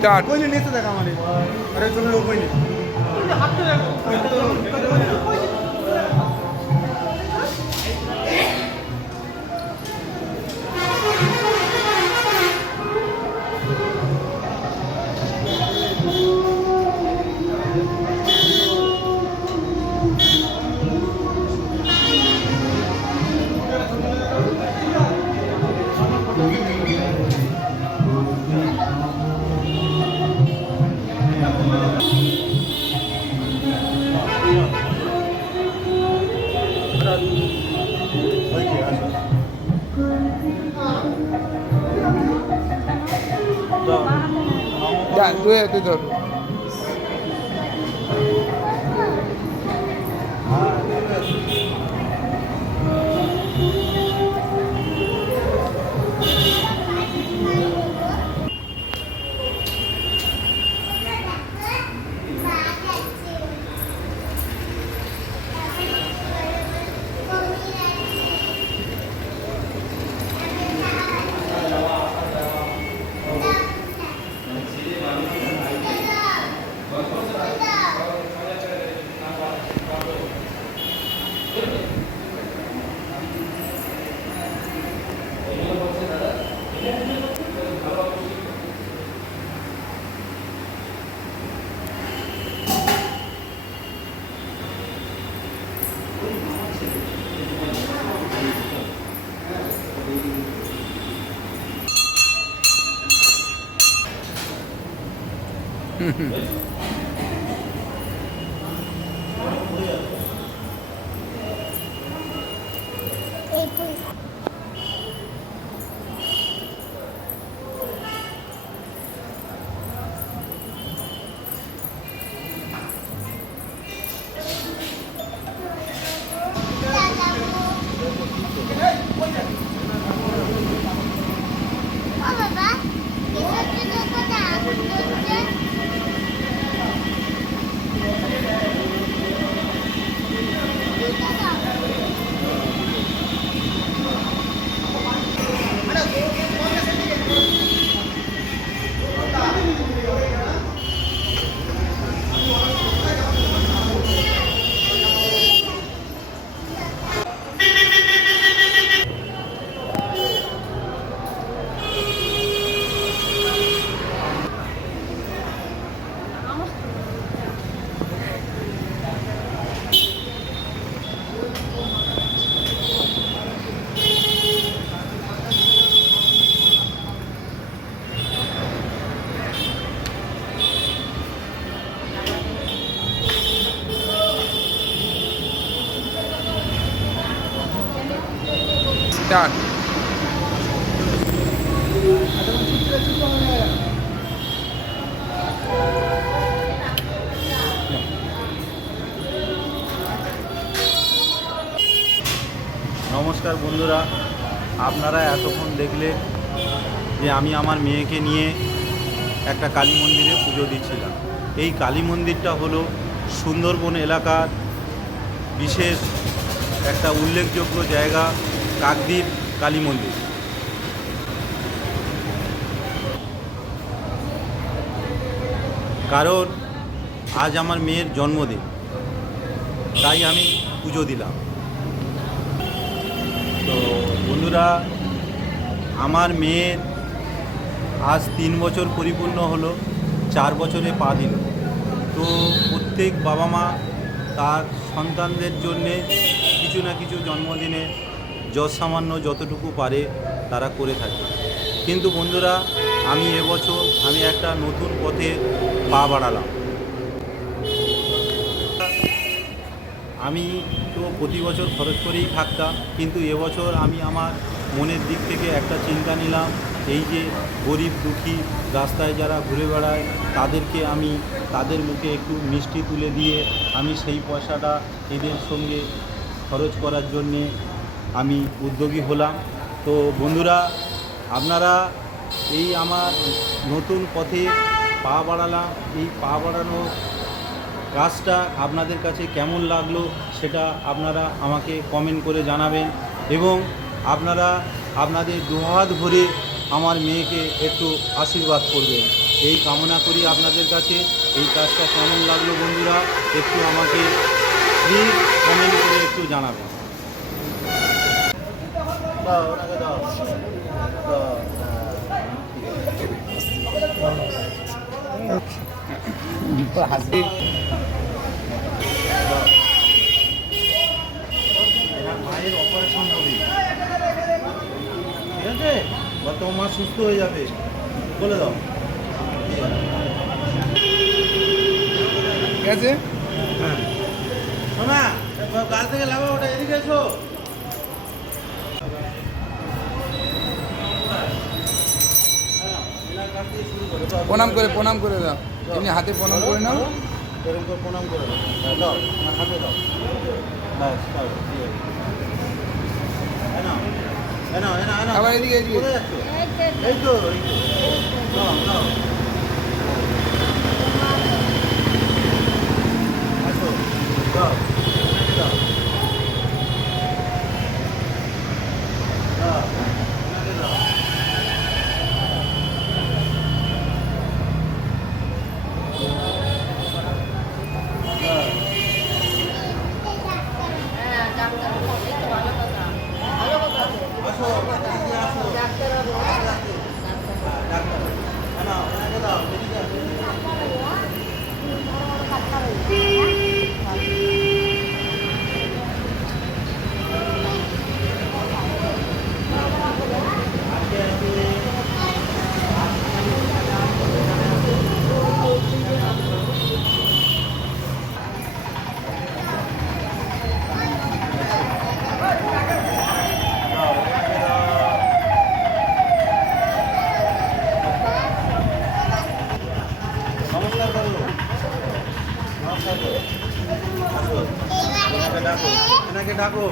Start. कोई नहीं नीचे देखा हमारी। अरे चलो कोई नहीं। যা তুই তুই ধর। स्टार्ट। নমস্কার বন্ধুরা, আপনারা এতক্ষণ দেখলেন যে আমি আমার মেয়েকে নিয়ে একটা কালী মন্দিরে পুজো দিচ্ছিলাম। এই কালী মন্দিরটা হলো সুন্দরবন এলাকার বিশেষ একটা উল্লেখযোগ্য জায়গা, কাকদ্বীপ কালী মন্দির। কারণ আজ আমার মেয়ের জন্মদিন, তাই আমি পুজো দিলাম। তো বন্ধুরা, আমার মেয়ের আজ 3 বছর পরিপূর্ণ হলো, 4 বছরে পা দিল। তো প্রত্যেক বাবা মা তার সন্তানদের জন্যে কিছু না কিছু জন্মদিনে সামান্য যতটুকু পারে তারা করে থাকে। কিন্তু বন্ধুরা, আমি এবছর একটা নতুন পথে পা বাড়ালাম। আমি তো প্রতি বছর খরচ করেই থাকতাম, কিন্তু এবছর আমি আমার মনের দিক থেকে একটা চিন্তা নিলাম, এই যে গরিব দুঃখী রাস্তায় যারা ঘুরে বেড়ায় তাদেরকে আমি তাদের মুখে একটু মিষ্টি তুলে দিয়ে আমি সেই পয়সাটা এদের সঙ্গে খরচ করার জন্যে আমি উদ্যোগী হলাম। তো বন্ধুরা, আপনারা এই আমার নতুন পথে পা বাড়ালাম, এই পা বাড়ানো কাজটা আপনাদের কাছে কেমন লাগলো সেটা আপনারা আমাকে কমেন্ট করে জানাবেন, এবং আপনারা আপনাদের দুহাত ভরে আমার মেয়েকে একটু আশীর্বাদ করবেন। এই কামনা করি আপনাদের কাছে। এই কাজটা কেমন লাগলো বন্ধুরা একটু আমাকে প্লিজ কমেন্ট করে একটু জানাবেন। দাও ওনাকে দাও দাও। হাসি এনার মায়ের অপারেশন হবে, ঠিক আছে? বা তোমার মা সুস্থ হয়ে যাবে, বলে দাও। ঠিক আছে। হ্যাঁ শোনা, গাছ থেকে লাভা ওটা এদিকে এসো। প্রণাম করে দাও, এমনি হাতে প্রণাম করে নাও। এরকম করে প্রণাম করে দাও, দাও আমার হাতে দাও। ব্যাস দাও, ঠিক আছে। আবার এদিকে এদিকে। কোথায় যাচ্ছ? এই তো দাও দাও। আসো দাও, এনাকে দাও দাও, এনাকে দাও। আসো এদিকে আসো। ডাক্তার, এনাকে দাও, এদিকে আসো, এদিকে আসো। নমস্কার করো, নমস্কার করো। আসো এনাকে ডাকো, এনাকে ডাকো।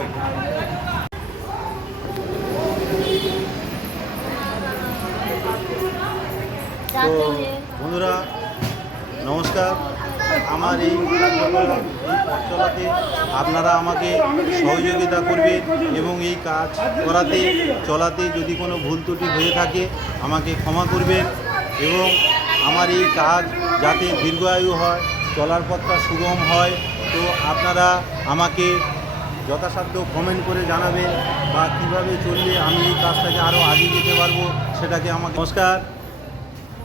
তো বন্ধুরা নমস্কার। আমার এই পথ চলাতে আপনারা আমাকে সহযোগিতা করবেন এবং এই কাজ করাতে চলাতে যদি কোনো ভুল ত্রুটি হয়ে থাকে আমাকে ক্ষমা করবেন এবং আমার এই কাজ যাতে দীর্ঘায়ু হয়, চলার পথটা সুগম হয়। তো আপনারা আমাকে যথাসাধ্য কমেন্ট করে জানাবেন বা কীভাবে চললে আমি এই কাজটাকে আরও এগিয়ে যেতে পারবো সেটাকে আমাকে। নমস্কার।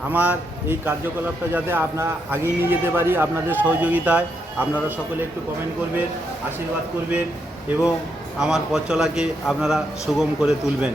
আমার এই কার্যকলাপটা যাতে আপনারা আগিয়ে নিয়ে যেতে পারি আপনাদের সহযোগিতায়, আপনারা সকলে একটু কমেন্ট করবেন, আশীর্বাদ করবেন এবং আমার পথ চলাকে আপনারা সুগম করে তুলবেন।